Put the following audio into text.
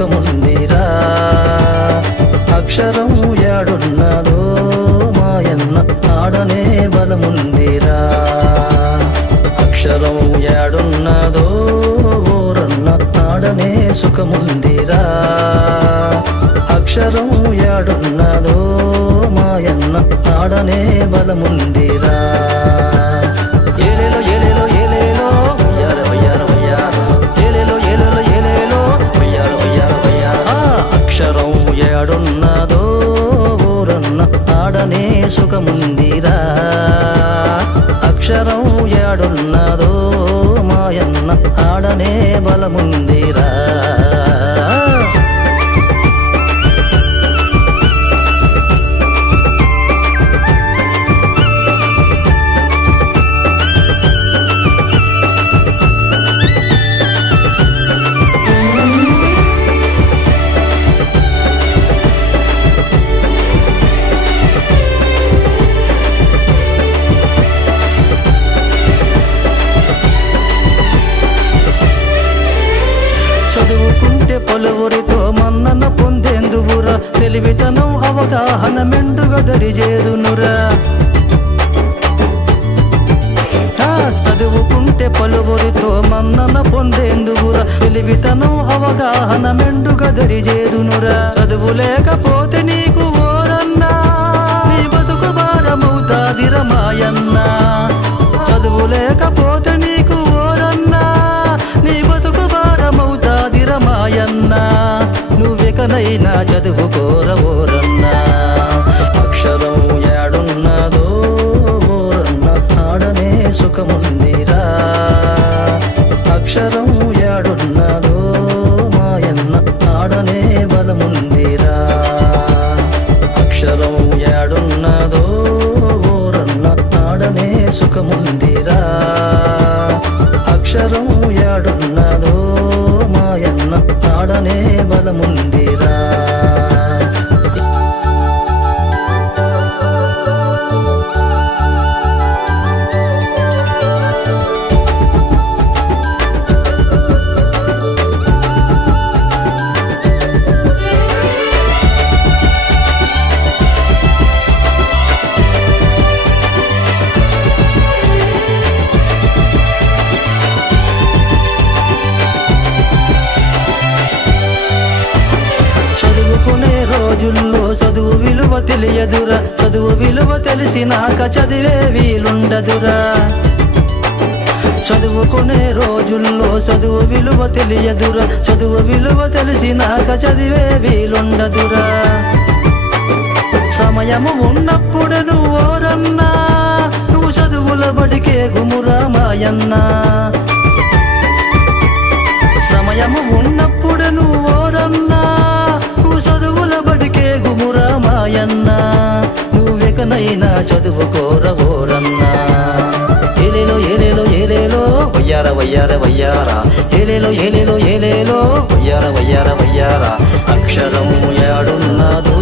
సుఖముందిరా అక్షరం యాడున్నదో మాయన్న ఆడనే బలముందిరా. అక్షరం యాడున్నదో ఓరన్న ఆడనే సుఖముందిరా. అక్షరం యాడున్నదో మాయన్న ఆడనే బలముందిరా. అక్షరం ఏడున్నదో మాయన్న ఆడనే బలముందిరా. పలువురితో మన్నన పొందేందువురా? తెలివితనం అవగాహన మెండుగా దరిజేరునురా. చదువుకుంటే పలువురితో మన్నన పొందేందువురా? తెలివితనం అవగాహన మెండుగా దరిజేరునురా. చదువు లేకపోతే నీకు చదువుకోర ఓరన్నా అక్షరం ఏడున్నదో ఓరన్న ఆడనే సుఖముందిరా. అక్షరం ఏడున్నదో మాయన్న ఆడనే బలముందిరా. అక్షరం ఏడున్నదో ఓరన్న ఆడనే సుఖముందిరా. అక్షరం ఏడున్నదో మాయన్న ఆడనే బలముంది విలువ తెలియదురా. చదువు విలువ తెలిసినాక చదివే వీలుండదురా. చదువుకునే రోజుల్లో చదువు విలువ తెలియదురా. చదువు విలువ తెలిసినాక చదివే వీలుండదురా. సమయము ఉన్నప్పుడు నువ్వోరన్నా నువ్వు చదువుల బడికే గుమురా మాయన్నా. సమయము ఉన్న చదువుకోర ఓరన్నా ఏలేలో ఏలేలో ఏలేలో వయ్యార వయ్యార వయ్యారా. ఏలేలో ఏలేలో ఏలేలో వయ్యార వయ్యార వయ్యారా. అక్షరము ఏడున్నదో